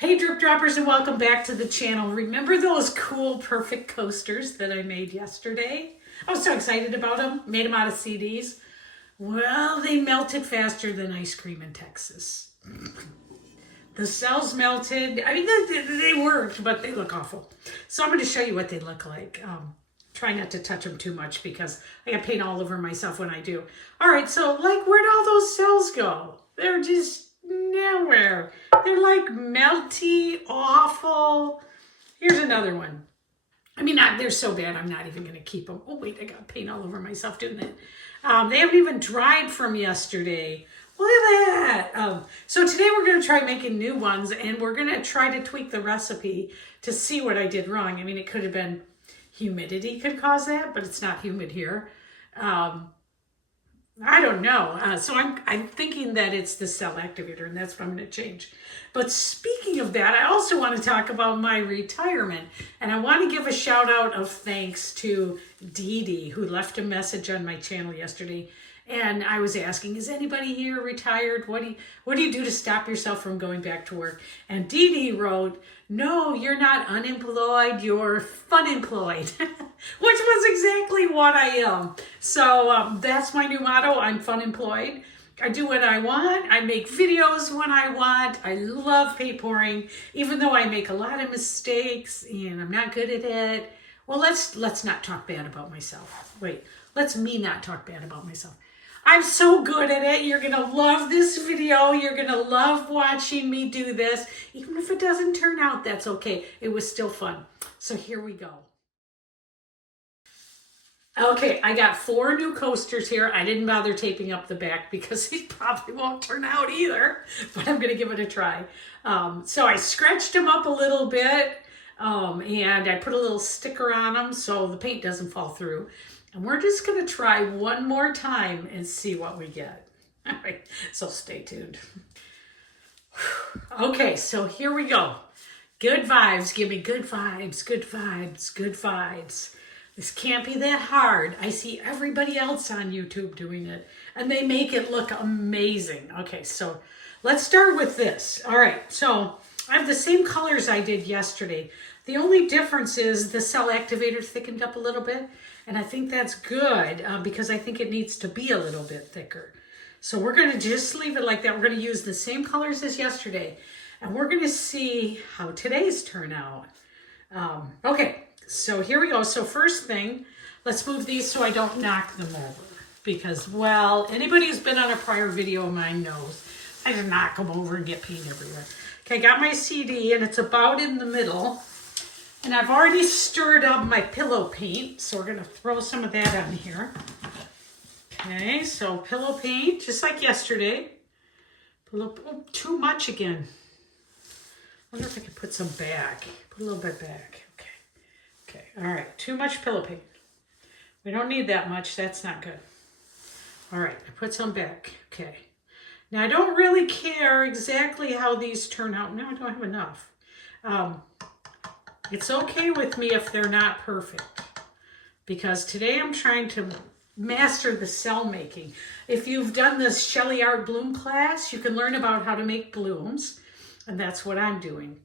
Hey drip droppers, and welcome back to the channel. Remember those cool perfect coasters that I made yesterday? I was so excited about them. Made them out of CDs. Well, they melted faster than ice cream in Texas. The cells melted. I mean, they worked, but they look awful. So I'm going to show you what they look like. Try not to touch them too much because I got paint all over myself when I do. All right, so like, where'd all those cells go? They're just nowhere. They're like melty, awful. Here's another one. I mean, they're so bad, I'm not even going to keep them. Oh, wait, I got paint all over myself doing that. They haven't even dried from yesterday. Look at that. So today we're going to try making new ones, and we're going to try to tweak the recipe to see what I did wrong. I mean, it could have been humidity could cause that, but it's not humid here. I don't know. So I'm thinking that it's the cell activator, and that's what I'm going to change. But speaking of that, I also want to talk about my retirement. And I want to give a shout out of thanks to Dee Dee, who left a message on my channel yesterday. And I was asking, is anybody here retired? What do you do to stop yourself from going back to work? And Dee Dee wrote, no, you're not unemployed, you're fun-employed, which was exactly what I am. So that's my new motto. I'm fun-employed. I do what I want. I make videos when I want. I love paint pouring, even though I make a lot of mistakes and I'm not good at it. Well, let's not talk bad about myself. Wait, let's me not talk bad about myself. I'm so good at it. You're going to love this video. You're going to love watching me do this. Even if it doesn't turn out, that's okay. It was still fun. So here we go. Okay, I got 4 new coasters here. I didn't bother taping up the back because these probably won't turn out either, but I'm going to give it a try. So I scratched them up a little bit, and I put a little sticker on them so the paint doesn't fall through. And we're just going to try one more time and see what we get. All right, so stay tuned. Okay, so here we go. Good vibes. Give me good vibes, good vibes, good vibes. This can't be that hard. I see everybody else on YouTube doing it, and they make it look amazing. Okay, so let's start with this. All right, so I have the same colors I did yesterday. The only difference is the cell activator thickened up a little bit, and I think that's good because I think it needs to be a little bit thicker. So we're going to just leave it like that. We're going to use the same colors as yesterday, and we're going to see how today's turn out. Okay, so here we go. So first thing, let's move these so I don't knock them over because, well, anybody who's been on a prior video of mine knows I just knock them over and get paint everywhere. Okay, I got my CD, and it's about in the middle. And I've already stirred up my pillow paint, so we're going to throw some of that on here. Okay, so pillow paint, just like yesterday. Oh, too much again. I wonder if I could put some back. Put a little bit back. Okay, all right, too much pillow paint. We don't need that much, that's not good. All right, I put some back. Okay. Now, I don't really care exactly how these turn out. No, I don't have enough. It's okay with me if they're not perfect, because today I'm trying to master the cell making. If you've done this Shelly Art Bloom class, you can learn about how to make blooms, and that's what I'm doing.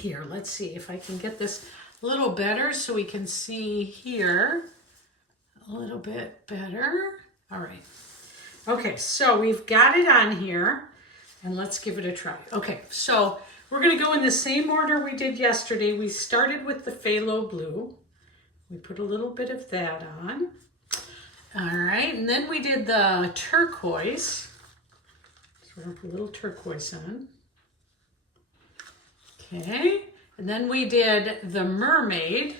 Here, let's see if I can get this a little better so we can see here a little bit better. All right. Okay, so we've got it on here, and let's give it a try. Okay, so we're going to go in the same order we did yesterday. We started with the phthalo blue. We put a little bit of that on. All right, and then we did the turquoise. So we're going to put a little turquoise on. Okay, and then we did the mermaid.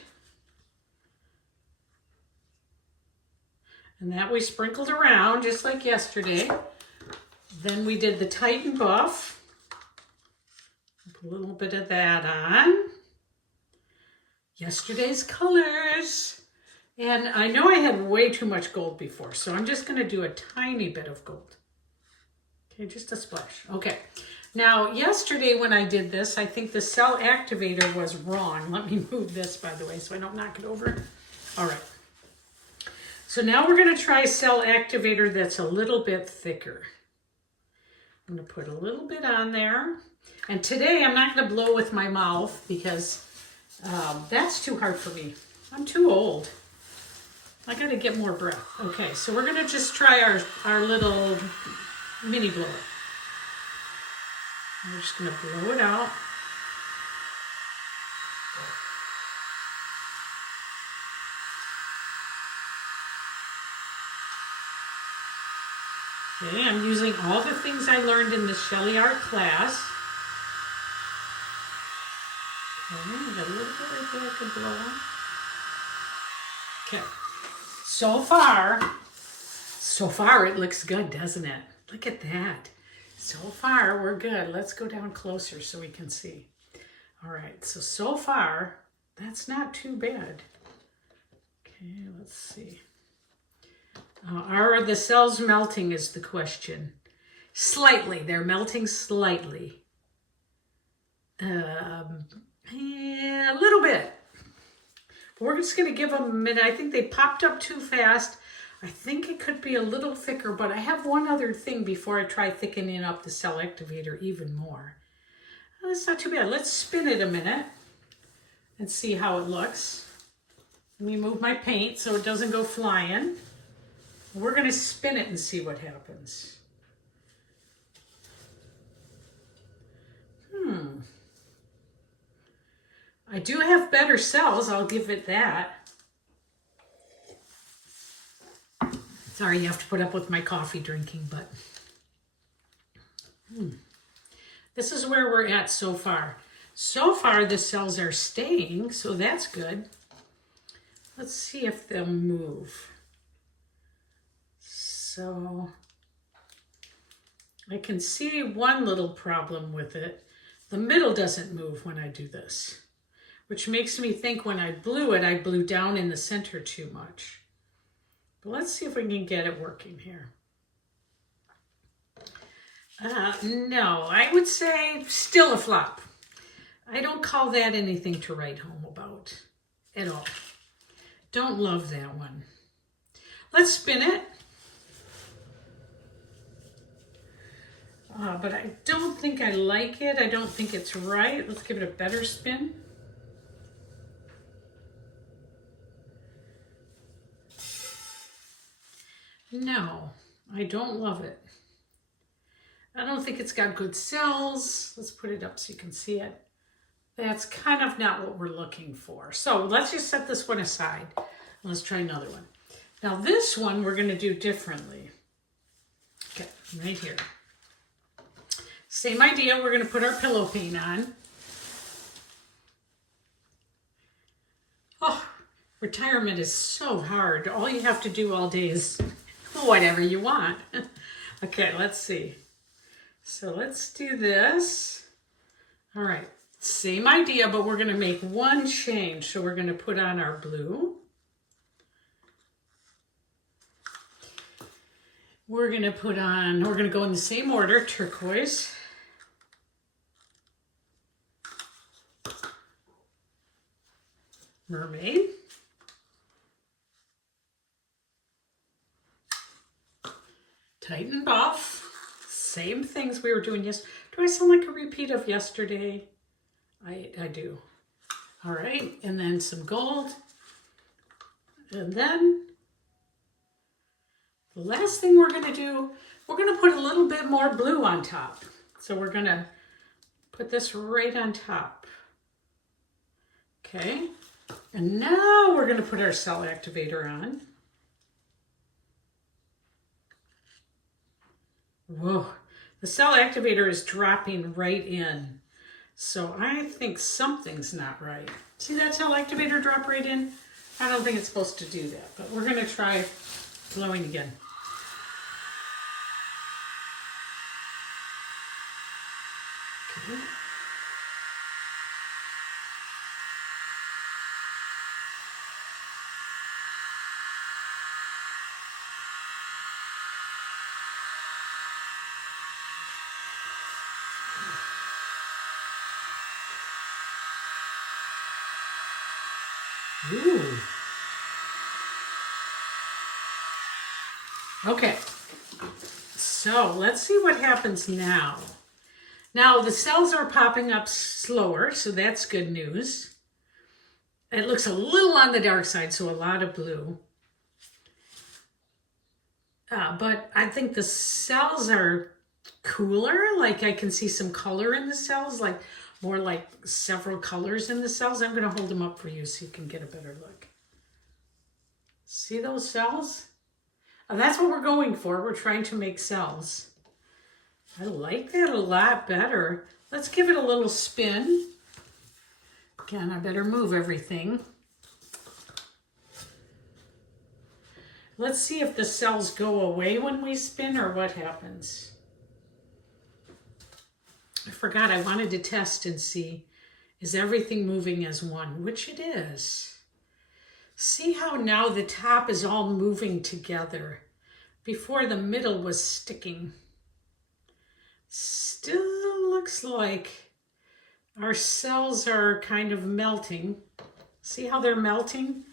And that we sprinkled around just like yesterday. Then we did the Titan buff. Put a little bit of that on. Yesterday's colors. And I know I had way too much gold before, so I'm just going to do a tiny bit of gold. Okay, just a splash. Okay. Now, yesterday when I did this, I think the cell activator was wrong. Let me move this, by the way, so I don't knock it over. All right. So now we're going to try cell activator that's a little bit thicker. I'm going to put a little bit on there. And today I'm not going to blow with my mouth because that's too hard for me. I'm too old. I got to get more breath. Okay, so we're going to just try our little mini blower. We're just going to blow it out. Okay, I'm using all the things I learned in the Shelley Art class. Okay, I got a little bit right there I could blow on. Okay, so far it looks good, doesn't it? Look at that. So far we're good. Let's go down closer so we can see. All right, so far that's not too bad. Okay, let's see. Are the cells melting is the question. Slightly, they're melting slightly. Yeah, a little bit. We're just going to give them a minute. I think they popped up too fast. I think it could be a little thicker, but I have one other thing before I try thickening up the cell activator even more. Oh, that's not too bad. Let's spin it a minute and see how it looks. Let me move my paint so it doesn't go flying. We're going to spin it and see what happens. I do have better cells, I'll give it that. Sorry you have to put up with my coffee drinking, but this is where we're at so far. So far the cells are staying, so that's good. Let's see if they'll move. So I can see one little problem with it. The middle doesn't move when I do this, which makes me think when I blew it, I blew down in the center too much. But let's see if we can get it working here. No, I would say still a flop. I don't call that anything to write home about at all. Don't love that one. Let's spin it. But I don't think I like it. I don't think it's right. Let's give it a better spin. No, I don't love it. I don't think it's got good cells. Let's put it up so you can see it. That's kind of not what we're looking for. So let's just set this one aside. Let's try another one. Now this one we're going to do differently. Okay, right here. Same idea, we're going to put our pillow paint on. Oh, retirement is so hard. All you have to do all day is whatever you want. Okay, let's see. So let's do this. All right, same idea, but we're going to make one change. So we're going to put on our blue. We're going to go in the same order, turquoise. Mermaid. Tighten buff. Same things we were doing yesterday. Do I sound like a repeat of yesterday? I do. All right, and then some gold. And then the last thing we're going to do, we're going to put a little bit more blue on top. So we're going to put this right on top. Okay. And now we're going to put our cell activator on. Whoa, the cell activator is dropping right in. So I think something's not right. See that cell activator drop right in? I don't think it's supposed to do that, but we're going to try blowing again. Okay. Ooh. Okay, so let's see what happens now. Now the cells are popping up slower, so that's good news. It looks a little on the dark side, so a lot of blue. But I think the cells are cooler. Like I can see some color in the cells, like more like several colors in the cells. I'm going to hold them up for you so you can get a better look. See those cells? That's what we're going for. We're trying to make cells. I like that a lot better. Let's give it a little spin. Again, I better move everything. Let's see if the cells go away when we spin or what happens. I forgot I wanted to test and see, is everything moving as one? Which it is. See how now the top is all moving together. Before the middle was sticking. Still looks like our cells are kind of melting. See how they're melting?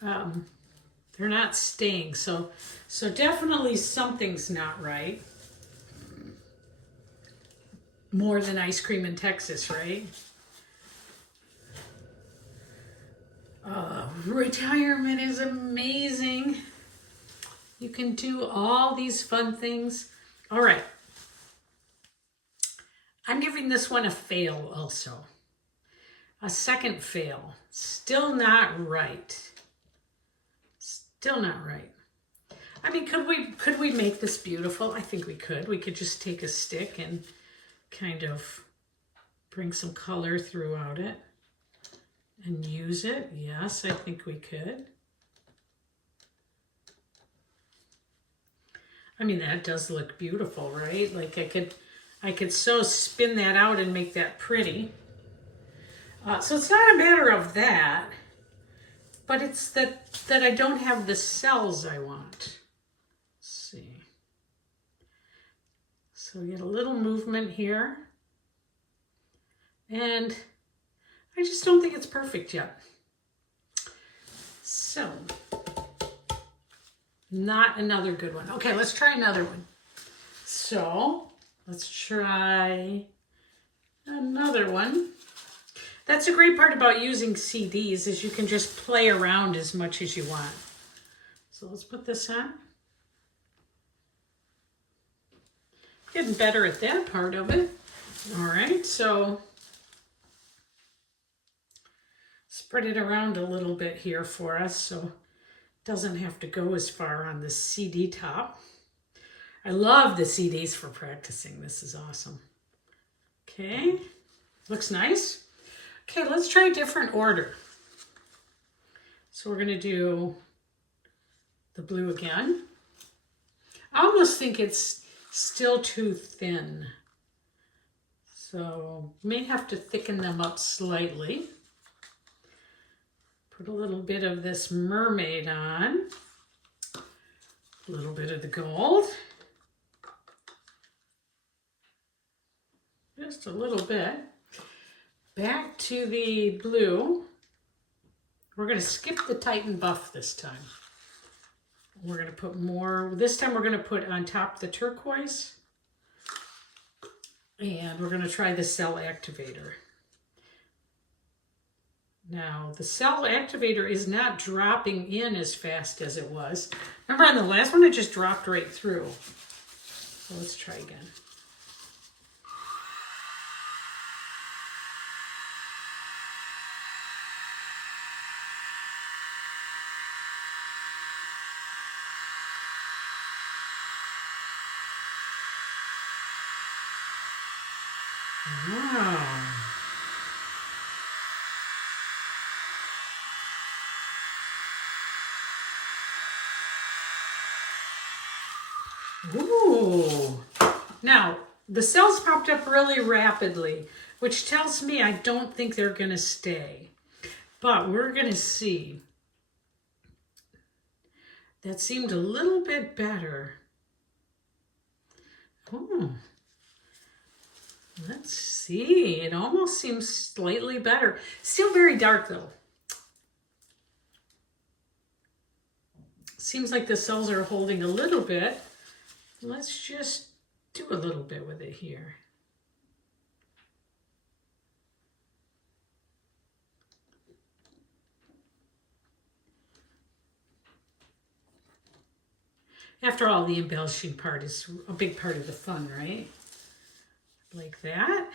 They're not staying. So definitely something's not right. More than ice cream in Texas, right? Retirement is amazing. You can do all these fun things. All right. I'm giving this one a fail also. A second fail. Still not right. Still not right. I mean, could we make this beautiful? I think we could. We could just take a stick and kind of bring some color throughout it and use it. Yes, I think we could. I mean, that does look beautiful, right? Like I could so spin that out and make that pretty. So it's not a matter of that, but it's that I don't have the cells I want. Let's see. So we get a little movement here. And I just don't think it's perfect yet. So, not another good one. Okay, let's try another one. So, let's try another one. That's a great part about using CDs is you can just play around as much as you want. So let's put this on. Getting better at that part of it. All right, so spread it around a little bit here for us so it doesn't have to go as far on the CD top. I love the CDs for practicing. This is awesome. Okay, looks nice. Okay, let's try a different order. So we're gonna do the blue again. I almost think it's still too thin. So may have to thicken them up slightly. Put a little bit of this mermaid on. A little bit of the gold. Just a little bit. Back to the blue. We're going to skip the Titan buff this time. We're going to put more. This time we're going to put on top the turquoise. And we're going to try the cell activator. Now, the cell activator is not dropping in as fast as it was. Remember on the last one, it just dropped right through. So let's try again. Wow. Ooh. Now, the cells popped up really rapidly, which tells me I don't think they're going to stay. But we're going to see. That seemed a little bit better. Ooh. Let's see. It almost seems slightly better. Still very dark though. Seems like the cells are holding a little bit. Let's just do a little bit with it here. After all, the embellishing part is a big part of the fun, right? Like that.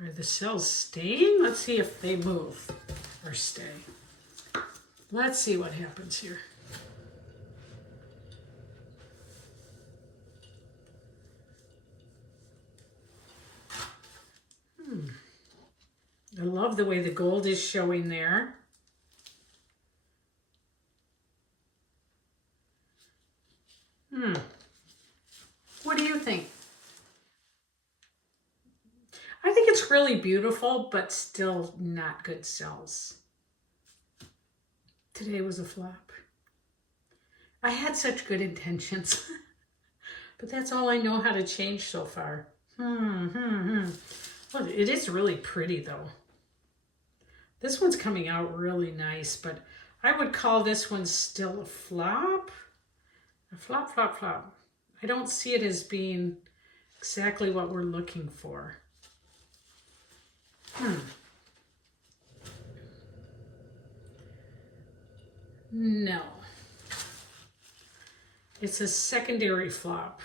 Are the cells staying? Let's see if they move or stay. Let's see what happens here. I love the way the gold is showing there. What do you think? I think it's really beautiful, but still not good cells. Today was a flop. I had such good intentions, but that's all I know how to change so far. Well, it is really pretty though. This one's coming out really nice, but I would call this one still a flop. A flop, flop, flop. I don't see it as being exactly what we're looking for. No. It's a secondary flop.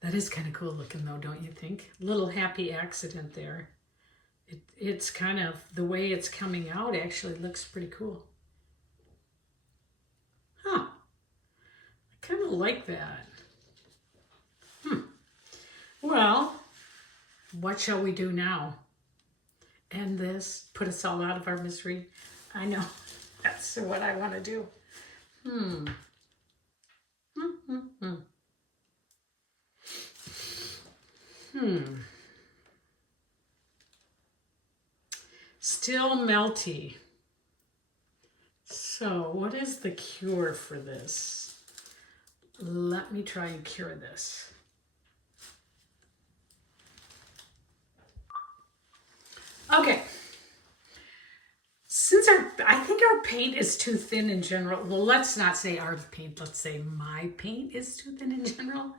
That is kind of cool looking though, don't you think? Little happy accident there. It's kind of, the way it's coming out actually looks pretty cool. Huh. I kind of like that. Well, what shall we do now? End this? Put us all out of our misery? I know. That's what I want to do. Still melty. So what is the cure for this? Let me try and cure this. Okay. Since I think our paint is too thin in general. Well, let's not say our paint. Let's say my paint is too thin in general.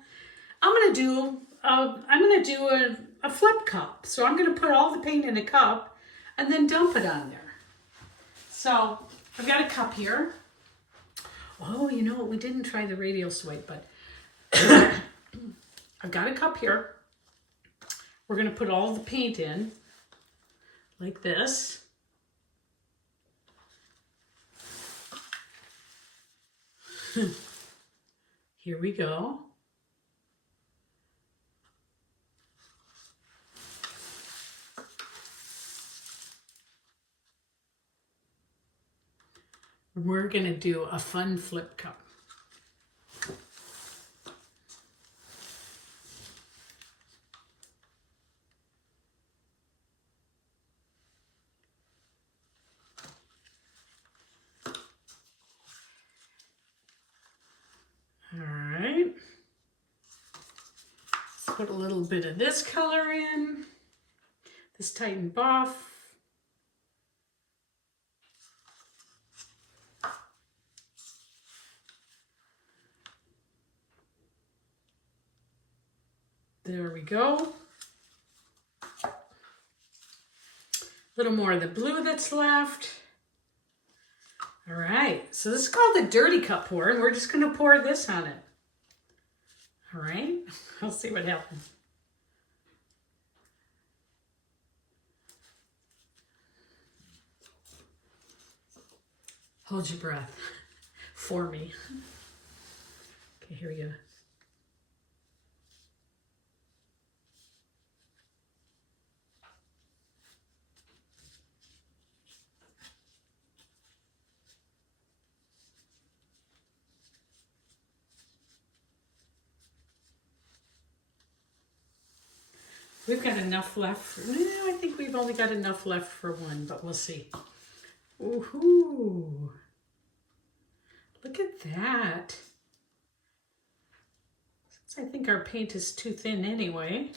I'm gonna do a flip cup. So I'm gonna put all the paint in a cup and then dump it on there. So I've got a cup here. Oh, you know what? We didn't try the radial swipe, but I've got a cup here. We're gonna put all the paint in like this. Here we go. We're going to do a fun flip cup. All right. Let's put a little bit of this color in. This Titan Buff. There we go. A little more of the blue that's left. All right, so this is called the dirty cup pour, and we're just going to pour this on it. All right, I'll see what happens. Hold your breath for me. Okay, here we go. We've got enough left. I think we've only got enough left for one, but we'll see. Ooh, look at that. Since I think our paint is too thin anyway,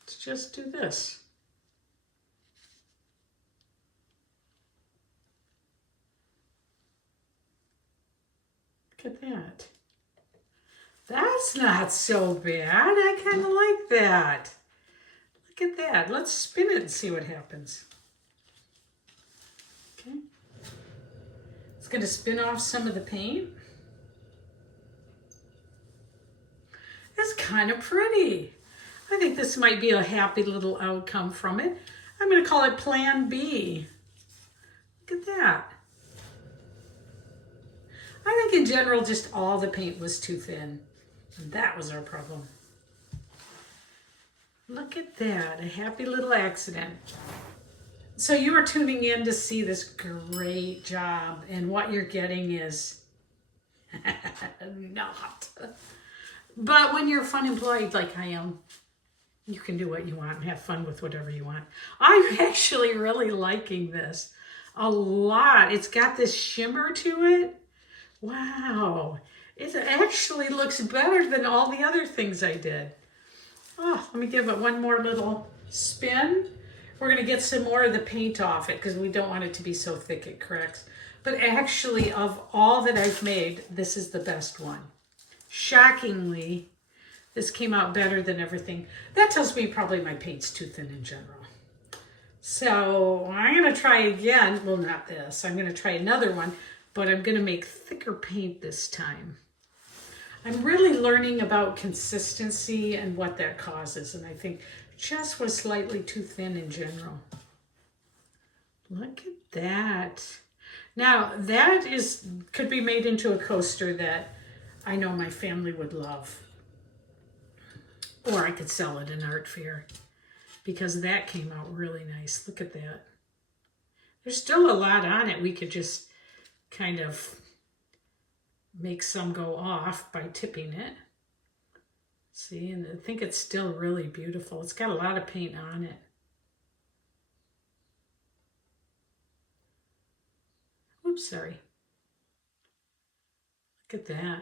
let's just do this. Look at that. That's not so bad. I kind of like that. Look at that. Let's spin it and see what happens. going to spin off some of the paint. It's kind of pretty. I think this might be a happy little outcome from it. I'm going to call it Plan B. Look at that. I think in general, just all the paint was too thin. And that was our problem. Look at that, a happy little accident. So you are tuning in to see this great job, and what you're getting is not. But when you're a fun employee like I am, you can do what you want and have fun with whatever you want. I'm actually really liking this a lot. It's got this shimmer to it. Wow. It actually looks better than all the other things I did. Oh, let me give it one more little spin. We're going to get some more of the paint off it because we don't want it to be so thick it cracks. But actually, of all that I've made, this is the best one. Shockingly, this came out better than everything. That tells me probably my paint's too thin in general. So I'm going to try again. Well, not this. I'm going to try another one, but I'm going to make thicker paint this time. I'm really learning about consistency and what that causes, and I think just was slightly too thin in general. Look at that. Now, that could be made into a coaster that I know my family would love. Or I could sell it in art fair because that came out really nice. Look at that. There's still a lot on it. We could just kind of make some go off by tipping it. See, and I think it's still really beautiful. It's got a lot of paint on it. Oops, sorry. Look at that.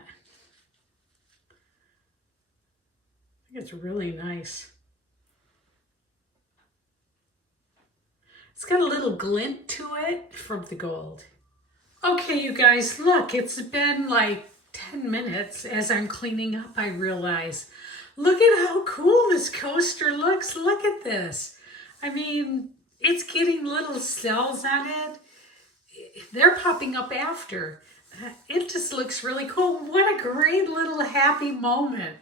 I think it's really nice. It's got a little glint to it from the gold. Okay, you guys, look, it's been like 10 minutes. As I'm cleaning up, I realize, look at how cool this coaster looks. Look at this. I mean, it's getting little cells on it. They're popping up after. It just looks really cool. What a great little happy moment.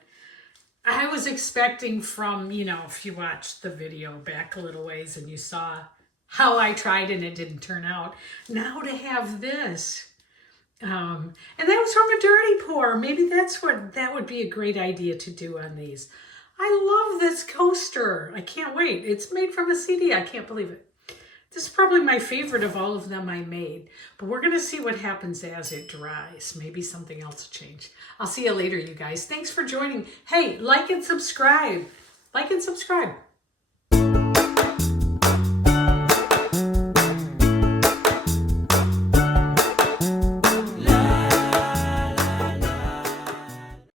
I was expecting from, if you watched the video back a little ways and you saw how I tried and it didn't turn out. Now to have this. And that was from a dirty pour. Maybe that would be a great idea to do on these. I love this coaster. I can't wait. It's made from a CD. I can't believe it. This is probably my favorite of all of them I made. But we're going to see what happens as it dries. Maybe something else will change. I'll see you later, you guys. Thanks for joining. Hey, like and subscribe. Like and subscribe.